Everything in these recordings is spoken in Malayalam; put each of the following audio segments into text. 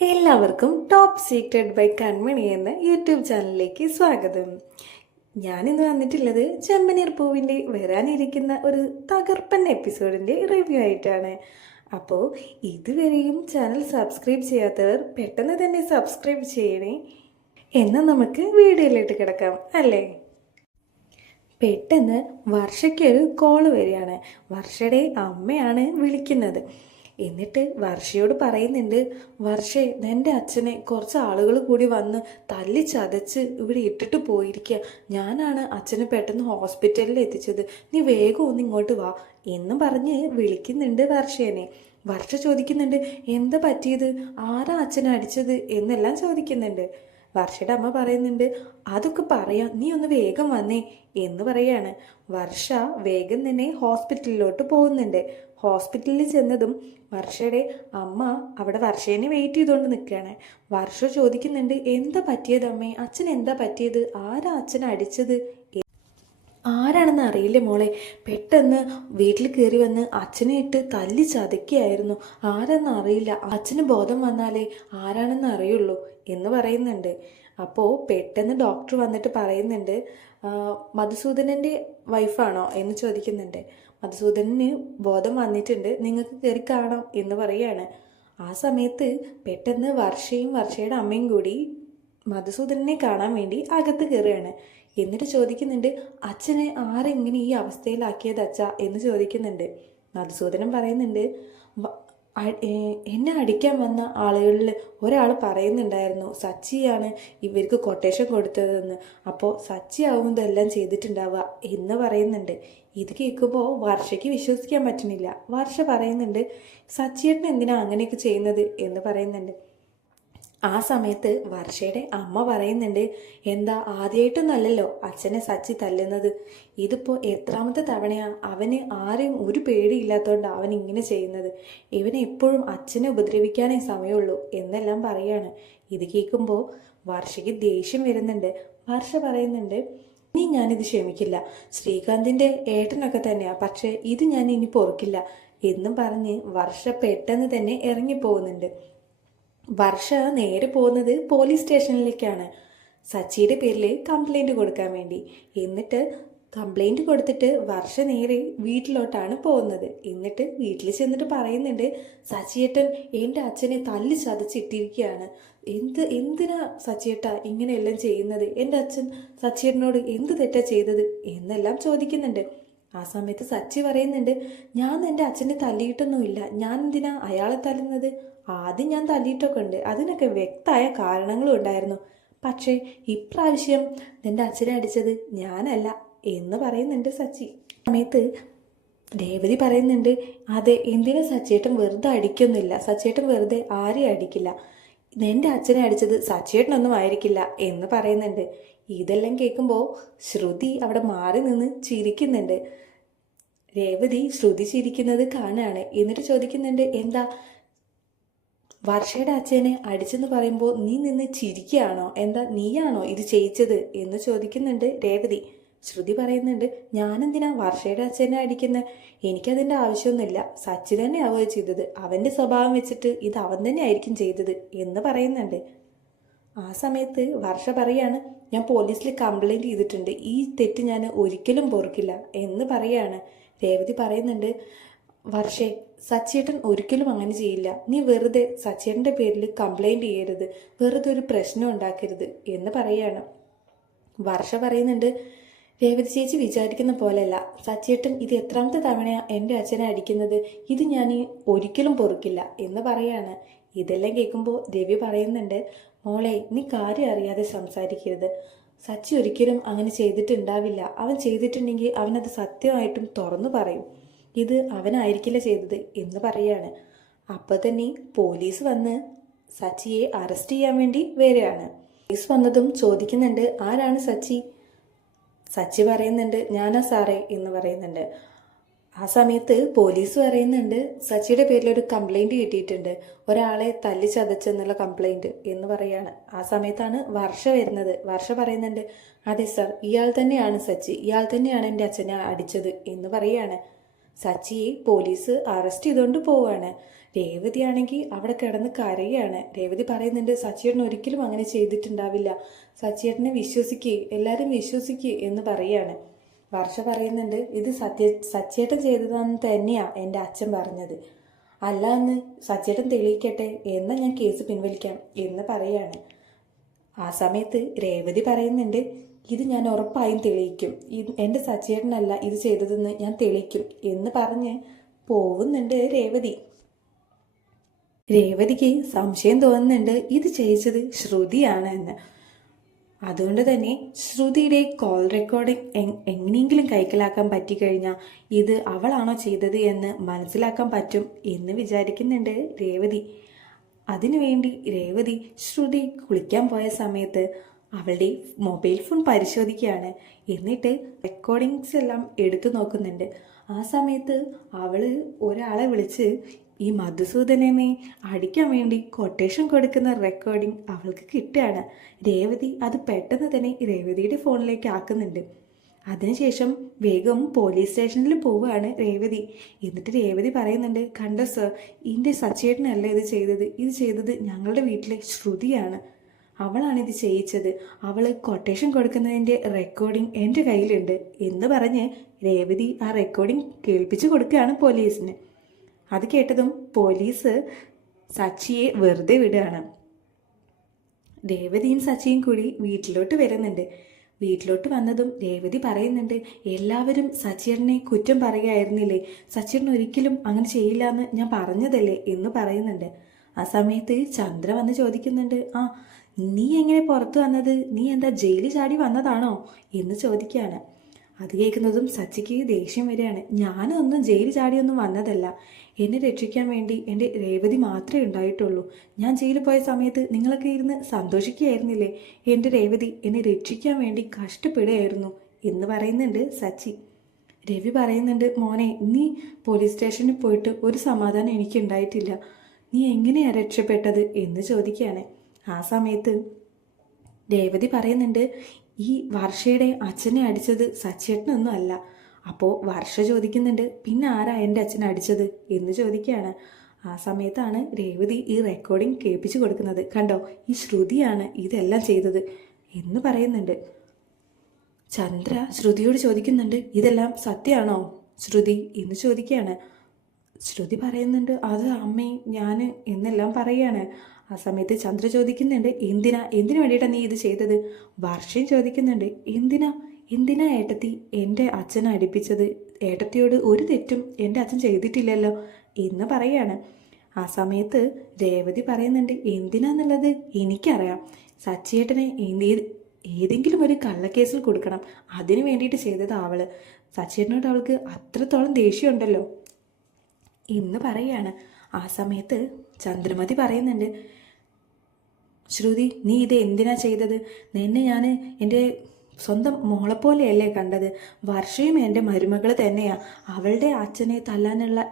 എല്ലാവർക്കും ടോപ്പ് സീക്രട്ട് ബൈ കൺമണി എന്ന യൂട്യൂബ് ചാനലിലേക്ക് സ്വാഗതം. ഞാനിന്ന് വന്നിട്ടുള്ളത് ചെമ്പനീർ പൂവിന്റെ വരാനിരിക്കുന്ന ഒരു തകർപ്പൻ എപ്പിസോഡിന്റെ റിവ്യൂ ആയിട്ടാണ്. അപ്പോൾ ഇതുവരെയും ചാനൽ സബ്സ്ക്രൈബ് ചെയ്യാത്തവർ പെട്ടെന്ന് തന്നെ സബ്സ്ക്രൈബ് ചെയ്യണേ. എന്ന് നമുക്ക് വീഡിയോയിലോട്ട് കിടക്കാം അല്ലേ? പെട്ടെന്ന് വർഷയ്ക്കൊരു കോൾ വരികയാണ്. വർഷയുടെ അമ്മയാണ് വിളിക്കുന്നത്. എന്നിട്ട് വർഷയോട് പറയുന്നുണ്ട് വർഷേ എന്റെ അച്ഛനെ കുറച്ച് ആളുകൾ കൂടി വന്ന് തല്ലി ചതച്ച് ഇവിടെ ഇട്ടിട്ട് പോയിരിക്കുക ഞാനാണ് അച്ഛനെ പെട്ടെന്ന് ഹോസ്പിറ്റലിൽ എത്തിച്ചത്. നീ വേഗം ഒന്ന് ഇങ്ങോട്ട് വാ. എന്ന് പറഞ്ഞ് വിളിക്കുന്നുണ്ട് വർഷേനെ. വർഷ ചോദിക്കുന്നുണ്ട് എന്താ പറ്റിയത്? ആരാ അച്ഛനെ അടിച്ചത്? എന്നെല്ലാം ചോദിക്കുന്നുണ്ട്. വർഷയുടെ അമ്മ പറയുന്നുണ്ട് അതൊക്കെ പറയാം. നീ ഒന്ന് വേഗം വന്നേ. എന്ന് പറയാണ്. വർഷ വേഗം തന്നെ ഹോസ്പിറ്റലിലോട്ട് പോകുന്നുണ്ട്. ഹോസ്പിറ്റലിൽ ചെന്നതും വർഷയുടെ അമ്മ അവിടെ വർഷേനെ വെയിറ്റ് ചെയ്തുകൊണ്ട് നിൽക്കുകയാണ് വർഷ ചോദിക്കുന്നുണ്ട് എന്താ പറ്റിയത് അമ്മേ? അച്ഛൻ എന്താ പറ്റിയത്? ആരാ അച്ഛൻ അടിച്ചത്? ആരാണെന്ന് അറിയില്ല മോളെ. പെട്ടെന്ന് വീട്ടിൽ കയറി വന്ന് അച്ഛനെ ഇട്ട് തല്ലി ചതയ്ക്കുകയായിരുന്നു ആരെന്ന് അറിയില്ല. അച്ഛന് ബോധം വന്നാലേ ആരാണെന്ന് അറിയുള്ളൂ എന്ന് പറയുന്നുണ്ട്. അപ്പോൾ പെട്ടെന്ന് ഡോക്ടർ വന്നിട്ട് പറയുന്നുണ്ട് "ആ, മധുസൂദനന്റെ വൈഫാണോ എന്ന് ചോദിക്കുന്നുണ്ട്. മധുസൂദനന് ബോധം വന്നിട്ടുണ്ട് നിങ്ങൾക്ക് കയറി കാണാം എന്ന് പറയാണ്. ആ സമയത്ത് പെട്ടെന്ന് വർഷയും വർഷയുടെ അമ്മയും കൂടി മധുസൂദനനെ കാണാൻ വേണ്ടി അകത്ത് കയറുകയാണ് എന്നിട്ട് ചോദിക്കുന്നുണ്ട് അച്ഛനെ ആരെങ്ങനെ ഈ അവസ്ഥയിലാക്കിയത് അച്ഛ? എന്ന് ചോദിക്കുന്നുണ്ട്. മധുസൂദനൻ പറയുന്നുണ്ട് "വ- അ- ഏ- എന്നെ അടിക്കാൻ വന്ന ആളുകളിൽ ഒരാൾ പറയുന്നുണ്ടായിരുന്നു സച്ചിയാണ് ഇവർക്ക് കൊട്ടേഷൻ കൊടുത്തതെന്ന്. അപ്പോൾ സച്ചി ആവുന്നതെല്ലാം ചെയ്തിട്ടുണ്ടാവുക എന്ന് പറയുന്നുണ്ട്. ഇത് കേൾക്കുമ്പോൾ വർഷയ്ക്ക് വിശ്വസിക്കാൻ പറ്റുന്നില്ല. വർഷ പറയുന്നുണ്ട് സച്ചിയേട്ടൻ എന്തിനാണ് അങ്ങനെയൊക്കെ ചെയ്യുന്നത്? എന്ന് പറയുന്നുണ്ട്. ആ സമയത്ത് വർഷയുടെ അമ്മ പറയുന്നുണ്ട് എന്താ ആദ്യമായിട്ടൊന്നല്ലല്ലോ അച്ഛനെ സച്ചി തല്ലുന്നത്. ഇതിപ്പോൾ എത്രാമത്തെ തവണയാണ് അവന് ആരെയും ഒരു പേടിയില്ലാത്തതുകൊണ്ട് അവൻ ഇങ്ങനെ ചെയ്യുന്നത്. ഇവനെ എപ്പോഴും അച്ഛനെ ഉപദ്രവിക്കാനേ സമയമുള്ളൂ എന്നെല്ലാം പറയാണ്. ഇത് കേൾക്കുമ്പോൾ വർഷയ്ക്ക് ദേഷ്യം വരുന്നുണ്ട്. വർഷ പറയുന്നുണ്ട് ഇനി ഞാനിത് ക്ഷമിക്കില്ല. ശ്രീകാന്തിന്റെ ഏട്ടനൊക്കെ തന്നെയാണ് പക്ഷേ ഇത് ഞാൻ ഇനി പൊറുക്കില്ല എന്നും പറഞ്ഞ് വർഷ പെട്ടെന്ന് തന്നെ ഇറങ്ങിപ്പോകുന്നുണ്ട്. വർഷ നേരെ പോകുന്നത് പോലീസ് സ്റ്റേഷനിലേക്കാണ്. സച്ചിയുടെ പേരിൽ കംപ്ലൈന്റ് കൊടുക്കാൻ വേണ്ടി. എന്നിട്ട് കംപ്ലൈന്റ് കൊടുത്തിട്ട് വർഷ നേരെ വീട്ടിലോട്ടാണ് പോകുന്നത്. എന്നിട്ട് വീട്ടിൽ ചെന്നിട്ട് പറയുന്നുണ്ട് സച്ചിയേട്ടൻ എന്റെ അച്ഛനെ തല്ലി ചതച്ചിട്ടിരിക്കുകയാണ്. എന്ത് എന്തിനാ സച്ചിയേട്ട ഇങ്ങനെയെല്ലാം ചെയ്യുന്നത്? എന്റെ അച്ഛൻ സച്ചിയേട്ടനോട് എന്ത് തെറ്റാ ചെയ്തത്? എന്നെല്ലാം ചോദിക്കുന്നുണ്ട്. ആ സമയത്ത് സച്ചി പറയുന്നുണ്ട് ഞാൻ എന്റെ അച്ഛനെ തല്ലിയിട്ടൊന്നുമില്ല. ഞാൻ എന്തിനാ അയാളെ തല്ലുന്നത്? ആദ്യം ഞാൻ തല്ലിയിട്ടൊക്കെ ഉണ്ട് അതിനൊക്കെ വ്യക്തമായ കാരണങ്ങളും ഉണ്ടായിരുന്നു. പക്ഷേ ഇപ്രാവശ്യം എന്റെ അച്ഛനെ അടിച്ചത് ഞാനല്ല എന്ന് പറയുന്നുണ്ട് സച്ചി. സമയത്ത് രേവതി പറയുന്നുണ്ട് അതെ എന്തിനാ സച്ചേട്ടൻ വെറുതെ അടിക്കൊന്നുമില്ല. സച്ചേട്ടൻ വെറുതെ ആരെയും അടിക്കില്ല. എന്റെ അച്ഛനെ അടിച്ചത് സച്ചേട്ടനൊന്നും ആയിരിക്കില്ല എന്ന് പറയുന്നുണ്ട്. ഇതെല്ലാം കേൾക്കുമ്പോൾ ശ്രുതി അവിടെ മാറി നിന്ന് ചിരിക്കുന്നുണ്ട്. രേവതി ശ്രുതി ചിരിക്കുന്നത് കാണുകയാണ് എന്നിട്ട് ചോദിക്കുന്നുണ്ട് എന്താ? വർഷയുടെ അച്ഛനെ അടിച്ചെന്ന് പറയുമ്പോൾ നീ നിന്ന് ചിരിക്കുകയാണോ? എന്താ നീയാണോ ഇത് ചെയ്യിച്ചത്? എന്ന് ചോദിക്കുന്നുണ്ട് രേവതി. ശ്രുതി പറയുന്നുണ്ട് ഞാനെന്തിനാ വർഷയുടെ അച്ഛനെ അടിക്കുന്നത് എനിക്കതിന്റെ ആവശ്യമൊന്നുമില്ല. സച്ചി തന്നെയാവുക ചെയ്തത്. അവന്റെ സ്വഭാവം വെച്ചിട്ട് ഇത് അവൻ തന്നെ ആയിരിക്കും ചെയ്തത് എന്ന് പറയുന്നുണ്ട്. ആ സമയത്ത് വർഷ പറയാണ് ഞാൻ പോലീസിൽ കംപ്ലൈന്റ് ചെയ്തിട്ടുണ്ട്. ഈ തെറ്റ് ഞാൻ ഒരിക്കലും പൊറുക്കില്ല എന്ന് പറയാണ്. രേവതി പറയുന്നുണ്ട് വർഷേ സച്ചേട്ടൻ ഒരിക്കലും അങ്ങനെ ചെയ്യില്ല. നീ വെറുതെ സച്ചേട്ടന്റെ പേരിൽ കംപ്ലൈന്റ് ചെയ്യരുത്. വെറുതെ ഒരു പ്രശ്നം ഉണ്ടാക്കരുത് എന്ന് പറയാണ്. വർഷ പറയുന്നുണ്ട് രേവതി ചേച്ചി വിചാരിക്കുന്ന പോലെയല്ല. സച്ചേട്ടൻ ഇത് എത്രാമത്തെ തവണയാണ് എന്റെ അച്ഛനെ അടിക്കുന്നത്? ഇത് ഞാൻ ഒരിക്കലും പൊറുക്കില്ല എന്ന് പറയാണ്. ഇതെല്ലാം കേൾക്കുമ്പോൾ രവി പറയുന്നുണ്ട് മോളെ നീ കാര്യം അറിയാതെ സംസാരിക്കരുത്. സച്ചി ഒരിക്കലും അങ്ങനെ ചെയ്തിട്ടുണ്ടാവില്ല. അവൻ ചെയ്തിട്ടുണ്ടെങ്കിൽ അവനത് സത്യമായിട്ടും തുറന്നു പറയും. ഇത് അവനായിരിക്കില്ല ചെയ്തത് എന്ന് പറയാണ്. അപ്പോൾ തന്നെ പോലീസ് വന്ന് സച്ചിയെ അറസ്റ്റ് ചെയ്യാൻ വേണ്ടി വരികയാണ്. പോലീസ് വന്നതും ചോദിക്കുന്നുണ്ട് ആരാണ് സച്ചി? സച്ചി പറയുന്നുണ്ട് ഞാനാ സാറേ എന്ന് പറയുന്നുണ്ട്. ആ സമയത്ത് പോലീസ് പറയുന്നുണ്ട് സച്ചിയുടെ പേരിൽ ഒരു കംപ്ലൈന്റ് കിട്ടിയിട്ടുണ്ട്. ഒരാളെ തല്ലി ചതച്ചെന്നുള്ള കംപ്ലൈന്റ് എന്ന് പറയാണ്. ആ സമയത്താണ് വർഷ വരുന്നത്. വർഷ പറയുന്നുണ്ട് അതെ സാർ ഇയാൾ തന്നെയാണ് സച്ചി. ഇയാൾ തന്നെയാണ് എന്റെ അച്ഛനെ അടിച്ചത് എന്ന് പറയാണ്. സച്ചിയെ പോലീസ് അറസ്റ്റ് ചെയ്തുകൊണ്ട് പോവുകയാണ് രേവതിയാണെങ്കിൽ അവിടെ കിടന്ന് കരയാണ്. രേവതി പറയുന്നുണ്ട് സച്ചിയേട്ടൻ ഒരിക്കലും അങ്ങനെ ചെയ്തിട്ടുണ്ടാവില്ല. സച്ചിയേട്ടനെ വിശ്വസിക്കുക എല്ലാവരും വിശ്വസിക്കുക എന്ന് പറയാണ്. വർഷ പറയുന്നുണ്ട് ഇത് സത്യ സച്ചേട്ടൻ ചെയ്തതാണെന്ന് തന്നെയാണ് എന്റെ അച്ഛൻ പറഞ്ഞത്. അല്ല എന്ന് സച്ചേട്ടൻ തെളിയിക്കട്ടെ എന്നാൽ ഞാൻ കേസ് പിൻവലിക്കാം എന്ന് പറയാണ്. ആ സമയത്ത് രേവതി പറയുന്നുണ്ട് ഇത് ഞാൻ ഉറപ്പായും തെളിയിക്കും. എന്റെ സച്ചേട്ടനല്ല ഇത് ചെയ്തതെന്ന് ഞാൻ തെളിയിക്കും എന്ന് പറഞ്ഞ് പോവുന്നുണ്ട് രേവതി. രേവതിക്ക് സംശയം തോന്നുന്നുണ്ട് ഇത് ചെയ്യിച്ചത് ശ്രുതിയാണ് എന്ന് അതുകൊണ്ട് തന്നെ ശ്രുതിയുടെ കോൾ റെക്കോർഡിംഗ് എങ്ങനെയെങ്കിലും കൈക്കലാക്കാൻ പറ്റിക്കഴിഞ്ഞാൽ ഇത് അവളാണോ ചെയ്തത് എന്ന് മനസ്സിലാക്കാൻ പറ്റും എന്ന് വിചാരിക്കുന്നുണ്ട് രേവതി. അതിനുവേണ്ടി രേവതി ശ്രുതി കുളിക്കാൻ പോയ സമയത്ത് അവളുടെ മൊബൈൽ ഫോൺ പരിശോധിക്കുകയാണ്. എന്നിട്ട് റെക്കോർഡിങ്സ് എല്ലാം എടുത്തു നോക്കുന്നുണ്ട്. ആ സമയത്ത് അവൾ ഒരാളെ വിളിച്ച് ഈ മധുസൂദനനെ അടിക്കാൻ വേണ്ടി കൊട്ടേഷൻ കൊടുക്കുന്ന റെക്കോർഡിംഗ് അവൾക്ക് കിട്ടുകയാണ്. രേവതി അത് പെട്ടെന്ന് തന്നെ രേവതിയുടെ ഫോണിലേക്ക് ആക്കുന്നുണ്ട്. അതിനുശേഷം വേഗം പോലീസ് സ്റ്റേഷനിൽ പോവുകയാണ് രേവതി. എന്നിട്ട് രേവതി പറയുന്നുണ്ട് കണ്ട സർ എന്റെ സച്ചേട്ടനല്ല ഇത് ചെയ്തത്? ഇത് ചെയ്തത് ഞങ്ങളുടെ വീട്ടിലെ ശ്രുതിയാണ്. അവളാണ് ഇത് ചെയ്യിച്ചത്. അവൾ കൊട്ടേഷൻ കൊടുക്കുന്നതിന്റെ റെക്കോർഡിംഗ് എന്റെ കയ്യിലുണ്ട്. എന്ന് പറഞ്ഞ് രേവതി ആ റെക്കോർഡിംഗ് കേൾപ്പിച്ചു കൊടുക്കുകയാണ് പോലീസിന് അത് കേട്ടതും പോലീസ് സച്ചിയെ വെറുതെ വിടുകയാണ്. രേവതിയും സച്ചിയും കൂടി വീട്ടിലോട്ട് വരുന്നുണ്ട്. വീട്ടിലോട്ട് വന്നതും രേവതി പറയുന്നുണ്ട് എല്ലാവരും സച്ചിയറിനെ കുറ്റം പറയുകയായിരുന്നില്ലേ? സച്ചിയറിൻ ഒരിക്കലും അങ്ങനെ ചെയ്യില്ല എന്ന് ഞാൻ പറഞ്ഞതല്ലേ? എന്ന് പറയുന്നുണ്ട്. ആ സമയത്ത് ചന്ദ്ര വന്ന് ചോദിക്കുന്നുണ്ട് ആ നീ എങ്ങനെ പുറത്തു വന്നത്? നീ എന്താ ജയിലിൽ ചാടി വന്നതാണോ? എന്ന് ചോദിക്കുകയാണ്. അത് കേൾക്കുന്നതും സച്ചിക്ക് ദേഷ്യം വരികയാണ്. ഞാനൊന്നും ജയിൽ ചാടിയൊന്നും വന്നതല്ല. എന്നെ രക്ഷിക്കാൻ വേണ്ടി എന്റെ രേവതി മാത്രമേ ഉണ്ടായിട്ടുള്ളൂ. ഞാൻ ജയിലിൽ പോയ സമയത്ത് നിങ്ങളൊക്കെ ഇരുന്ന് സന്തോഷിക്കുകയായിരുന്നില്ലേ? എന്റെ രേവതി എന്നെ രക്ഷിക്കാൻ വേണ്ടി കഷ്ടപ്പെടുകയായിരുന്നു എന്ന് പറയുന്നുണ്ട് സച്ചി. രവി പറയുന്നുണ്ട് മോനെ നീ പോലീസ് സ്റ്റേഷനിൽ പോയിട്ട് ഒരു സമാധാനം എനിക്കുണ്ടായിട്ടില്ല നീ എങ്ങനെയാണ് രക്ഷപ്പെട്ടത്? എന്ന് ചോദിക്കുകയാണ്. ആ സമയത്ത് രേവതി പറയുന്നുണ്ട് ഈ വർഷയുടെ അച്ഛനെ അടിച്ചത് സച്ചേട്ടനൊന്നും അല്ല. അപ്പോൾ വർഷ ചോദിക്കുന്നുണ്ട് പിന്നെ ആരാ എന്റെ അച്ഛനെ അടിച്ചത്? എന്ന് ചോദിക്കുകയാണ്. ആ സമയത്താണ് രേവതി ഈ റെക്കോർഡിംഗ് കേൾപ്പിച്ചു കൊടുക്കുന്നത്. കണ്ടോ ഈ ശ്രുതിയാണ് ഇതെല്ലാം ചെയ്തത് എന്ന് പറയുന്നുണ്ട്. ചന്ദ്ര ശ്രുതിയോട് ചോദിക്കുന്നുണ്ട് ഇതെല്ലാം സത്യമാണോ? ശ്രുതി എന്ന് ചോദിക്കുകയാണ്. ശ്രുതി പറയുന്നുണ്ട് അത് അമ്മേ ഞാൻ എന്നെല്ലാം പറയുകയാണ്. ആ സമയത്ത് ചന്ദ്ര ചോദിക്കുന്നുണ്ട് എന്തിനാ? എന്തിനു വേണ്ടിയിട്ടാണ് നീ ഇത് ചെയ്തത്? വർഷയും ചോദിക്കുന്നുണ്ട് എന്തിനാ? എന്തിനാ ഏട്ടത്തി എന്റെ അച്ഛനെ അടുപ്പിച്ചത്? ഏട്ടത്തിയോട് ഒരു തെറ്റും എന്റെ അച്ഛൻ ചെയ്തിട്ടില്ലല്ലോ എന്ന് പറയാണ്. ആ സമയത്ത് രേവതി പറയുന്നുണ്ട് എന്തിനാന്നുള്ളത്? എനിക്കറിയാം. സച്ചിയേട്ടനെ ഏത് ഏതെങ്കിലും ഒരു കള്ളക്കേസിൽ കൊടുക്കണം. അതിനു വേണ്ടിയിട്ട് ചെയ്തത് സച്ചിയേട്ടനോട് അവൾക്ക് അത്രത്തോളം ദേഷ്യമുണ്ടല്ലോ എന്ന് പറയാണ്. ആ സമയത്ത് ചന്ദ്രമതി പറയുന്നുണ്ട് ശ്രുതി നീ ഇത് എന്തിനാ ചെയ്തത്? നിന്നെ ഞാൻ എന്റെ സ്വന്തം മോളെപ്പോലെയല്ലേ കണ്ടത്. വർഷയും എന്റെ മരുമകൾ തന്നെയാ. അവളുടെ അച്ഛനെ തല്ലാനുള്ള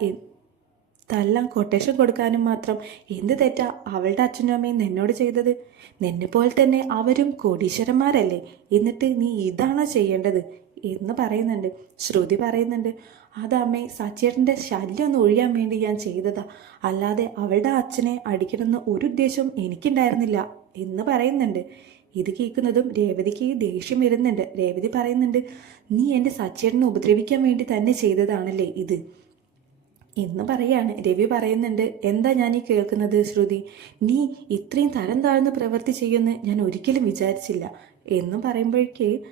തല്ലാൻ കൊട്ടേഷൻ കൊടുക്കാനും മാത്രം എന്ത് തെറ്റാ അവളുടെ അച്ഛനും അമ്മയും നിന്നോട് ചെയ്തത്? നിന്നെ പോലെ തന്നെ അവരും കോടീശ്വരന്മാരല്ലേ. എന്നിട്ട് നീ ഇതാണോ ചെയ്യേണ്ടത്? എന്ന് പറയുന്നുണ്ട്. ശ്രുതി പറയുന്നുണ്ട് അത് അമ്മേ സച്ചേട്ടന്റെ ശല്യം ഒന്ന് ഒഴിയാൻ വേണ്ടി ഞാൻ ചെയ്തതാ. അല്ലാതെ അവളുടെ അച്ഛനെ അടിക്കണമെന്ന് ഒരു ഉദ്ദേശവും എനിക്കുണ്ടായിരുന്നില്ല എന്ന് പറയുന്നുണ്ട്. ഇത് കേൾക്കുന്നതും രേവതിക്ക് ദേഷ്യം വരുന്നുണ്ട്. രേവതി പറയുന്നുണ്ട് നീ എന്റെ സച്ചേട്ടനെ ഉപദ്രവിക്കാൻ വേണ്ടി തന്നെ ചെയ്തതാണല്ലേ ഇത്? എന്ന് പറയാണ്. രവി പറയുന്നുണ്ട് എന്താ ഞാൻ ഈ കേൾക്കുന്നത് ശ്രുതി? നീ ഇത്രയും തരം താഴ്ന്ന് പ്രവൃത്തി ചെയ്യുമെന്ന് ഞാൻ ഒരിക്കലും വിചാരിച്ചില്ല എന്ന് പറയുമ്പോഴേക്ക്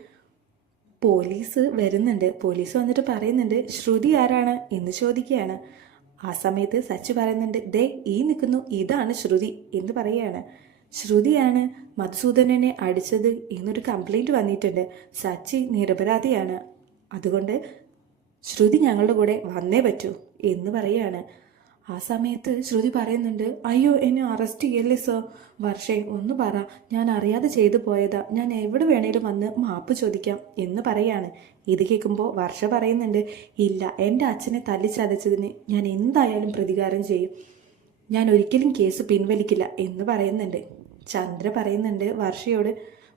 പോലീസ് വരുന്നുണ്ട്. പോലീസ് വന്നിട്ട് പറയുന്നുണ്ട് ശ്രുതി ആരാണ്? എന്ന് ചോദിക്കുകയാണ്. ആ സമയത്ത് സച്ച് പറയുന്നുണ്ട് ദേ ഈ നിൽക്കുന്നു ഇതാണ് ശ്രുതി എന്ന് പറയുകയാണ്. ശ്രുതിയാണ് മധുസൂദനനെ അടിച്ചത് എന്നൊരു കംപ്ലൈന്റ് വന്നിട്ടുണ്ട്. സച്ചി നിരപരാധിയാണ്. അതുകൊണ്ട് ശ്രുതി ഞങ്ങളുടെ കൂടെ വന്നേ പറ്റൂ എന്ന് പറയാണ് ആ സമയത്ത് ശ്രുതി പറയുന്നുണ്ട് അയ്യോ എന്നെ അറസ്റ്റ് ചെയ്യല്ലേ സർ വർഷേ ഒന്ന് പറ. ഞാൻ അറിയാതെ ചെയ്തു പോയതാ. ഞാൻ എവിടെ വേണേലും വന്ന് മാപ്പ് ചോദിക്കാം എന്ന് പറയാണ്. ഇത് കേൾക്കുമ്പോൾ വർഷ പറയുന്നുണ്ട് ഇല്ല എന്റെ അച്ഛനെ തല്ലിച്ചതച്ചതിന് ഞാൻ എന്തായാലും പ്രതികാരം ചെയ്യും. ഞാൻ ഒരിക്കലും കേസ് പിൻവലിക്കില്ല എന്ന് പറയുന്നുണ്ട്. ചന്ദ്ര പറയുന്നുണ്ട് വർഷയോട്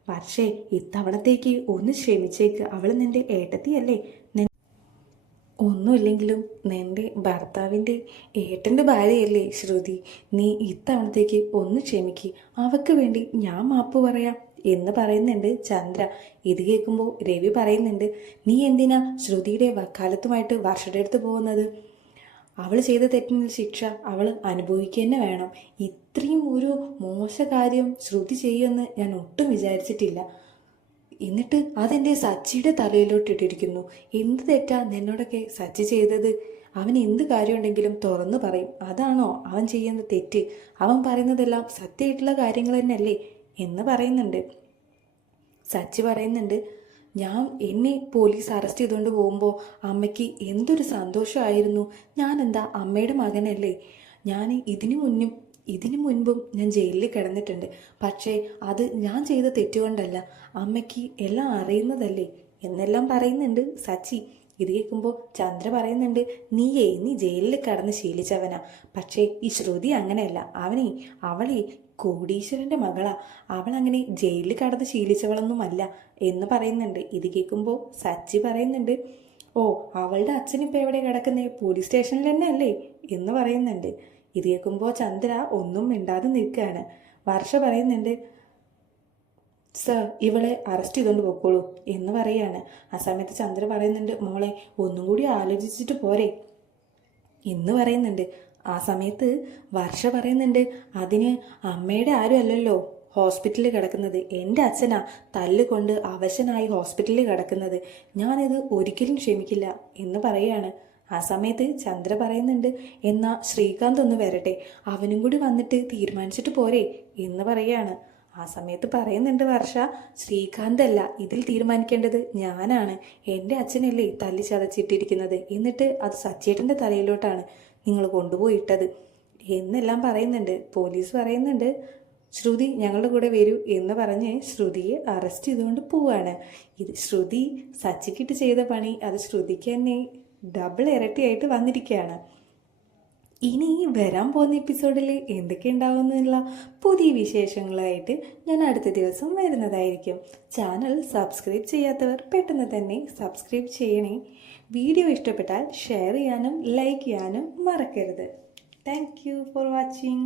വർഷേ ഇത്തവണത്തേക്ക് ഒന്ന് ക്ഷമിച്ചേക്ക്. അവൾ നിന്റെ ഏട്ടത്തിയല്ലേ. ഒന്നുമില്ലെങ്കിലും നിന്റെ ഭർത്താവിന്റെ ഏട്ടന്റെ ഭാര്യയല്ലേ ശ്രുതി. നീ ഇത്തവണത്തേക്ക് ഒന്ന് ക്ഷമിക്ക്. അവക്ക് വേണ്ടി ഞാൻ മാപ്പ് പറയാം എന്ന് പറയുന്നുണ്ട് ചന്ദ്ര. ഇത് കേൾക്കുമ്പോൾ രവി പറയുന്നുണ്ട് നീ എന്തിനാ ശ്രുതിയുടെ വക്കാലത്തുമായിട്ട് വർഷയുടെ അടുത്ത് പോകുന്നത്? അവൾ ചെയ്ത തെറ്റിന് ശിക്ഷ അവൾ അനുഭവിക്കുക തന്നെ വേണം. ഇത്രയും ഒരു മോശ കാര്യം ശ്രുതി ചെയ്യുമെന്ന് ഞാൻ ഒട്ടും വിചാരിച്ചിട്ടില്ല. എന്നിട്ട് അതെന്റെ സച്ചിയുടെ തലയിലോട്ട് ഇട്ടിരിക്കുന്നു എന്ത് തെറ്റാ നിന്നോടൊക്കെ സച്ചി ചെയ്തത്? അവൻ എന്ത് കാര്യമുണ്ടെങ്കിലും തുറന്നു പറയും. അതാണോ അവൻ ചെയ്യുന്ന തെറ്റ്? അവൻ പറയുന്നതെല്ലാം സത്യമായിട്ടുള്ള കാര്യങ്ങൾ തന്നെയല്ലേ എന്ന് പറയുന്നുണ്ട്. സച്ചി പറയുന്നുണ്ട് ഞാൻ എന്നെ പോലീസ് അറസ്റ്റ് ചെയ്തുകൊണ്ട് പോകുമ്പോൾ അമ്മയ്ക്ക് എന്തൊരു സന്തോഷമായിരുന്നു. ഞാൻ എന്താ അമ്മയുടെ മകനല്ലേ? ഞാൻ ഇതിനു മുന്നും ഇതിനു മുൻപും ഞാൻ ജയിലിൽ കിടന്നിട്ടുണ്ട്. പക്ഷേ അത് ഞാൻ ചെയ്ത തെറ്റുകൊണ്ടല്ല. അമ്മയ്ക്ക് എല്ലാം അറിയുന്നതല്ലേ? എന്നെല്ലാം പറയുന്നുണ്ട് സച്ചി. ഇത് കേൾക്കുമ്പോൾ ചന്ദ്ര പറയുന്നുണ്ട് നീയേ നീ ജയിലിൽ കടന്ന് ശീലിച്ചവനാ. പക്ഷേ ഈ ശ്രുതി അങ്ങനെയല്ല. അവനെ അവളെ കോടീശ്വരന്റെ മകളാ. അവൾ അങ്ങനെ ജയിലിൽ കടന്ന് ശീലിച്ചവളൊന്നുമല്ല എന്ന് പറയുന്നുണ്ട്. ഇത് കേൾക്കുമ്പോൾ സച്ചി പറയുന്നുണ്ട് ഓ അവളുടെ അച്ഛൻ ഇപ്പോൾ എവിടെ കിടക്കുന്നേ? പോലീസ് സ്റ്റേഷനിൽ തന്നെ അല്ലേ എന്ന് പറയുന്നുണ്ട്. ഇത് കേൾക്കുമ്പോൾ ചന്ദ്ര ഒന്നും മിണ്ടാതെ നിൽക്കുകയാണ്. വർഷ പറയുന്നുണ്ട് സർ ഇവളെ അറസ്റ്റ് ചെയ്തുകൊണ്ട് പൊക്കോളൂ എന്ന് പറയാണ്. ആ സമയത്ത് ചന്ദ്ര പറയുന്നുണ്ട് മോളെ ഒന്നും കൂടി ആലോചിച്ചിട്ട് പോരെ എന്ന് പറയുന്നുണ്ട്. ആ സമയത്ത് വർഷ പറയുന്നുണ്ട് അതിന് അമ്മയുടെ ആരും അല്ലല്ലോ ഹോസ്പിറ്റലിൽ കിടക്കുന്നത്. എന്റെ അച്ഛനാ തല്ലുകൊണ്ട് അവശനായി ഹോസ്പിറ്റലിൽ കിടക്കുന്നത്. ഞാനിത് ഒരിക്കലും ക്ഷമിക്കില്ല എന്ന് പറയാണ്. ആ സമയത്ത് ചന്ദ്ര പറയുന്നുണ്ട് എന്നാ ശ്രീകാന്ത് ഒന്ന് വരട്ടെ അവനും കൂടി വന്നിട്ട് തീരുമാനിച്ചിട്ട് പോരെ എന്ന് പറയാണ്. ആ സമയത്ത് പറയുന്നുണ്ട് വർഷ ശ്രീകാന്ത് അല്ല ഇതിൽ തീരുമാനിക്കേണ്ടത് ഞാനാണ്. എന്റെ അച്ഛനല്ലേ തല്ലി ചതച്ചിട്ടിരിക്കുന്നത് എന്നിട്ട് അത് സച്ചേട്ടന്റെ തലയിലോട്ടാണ് നിങ്ങൾ കൊണ്ടുപോയിട്ടത്. എന്നെല്ലാം പറയുന്നുണ്ട് പോലീസ് പറയുന്നുണ്ട് ശ്രുതി ഞങ്ങളുടെ കൂടെ വരൂ എന്ന് പറഞ്ഞ് ശ്രുതിയെ അറസ്റ്റ് ചെയ്തുകൊണ്ട് പോവാണ്. ഇത് ശ്രുതി സച്ചിക്കിട്ട് ചെയ്ത പണി അത് ശ്രുതിക്ക് തന്നെ ഡബിൾ ഇരട്ടിയായിട്ട് വന്നിരിക്കുകയാണ് ഇനി വരാൻ പോകുന്ന എപ്പിസോഡിൽ എന്തൊക്കെ ഉണ്ടാവുമെന്നുള്ള പുതിയ വിശേഷങ്ങളായിട്ട് ഞാൻ അടുത്ത ദിവസം വരുന്നതായിരിക്കും. ചാനൽ സബ്സ്ക്രൈബ് ചെയ്യാത്തവർ പെട്ടെന്ന് തന്നെ സബ്സ്ക്രൈബ് ചെയ്യണേ. വീഡിയോ ഇഷ്ടപ്പെട്ടാൽ ഷെയർ ചെയ്യാനും ലൈക്ക് ചെയ്യാനും മറക്കരുത്. Thank for watching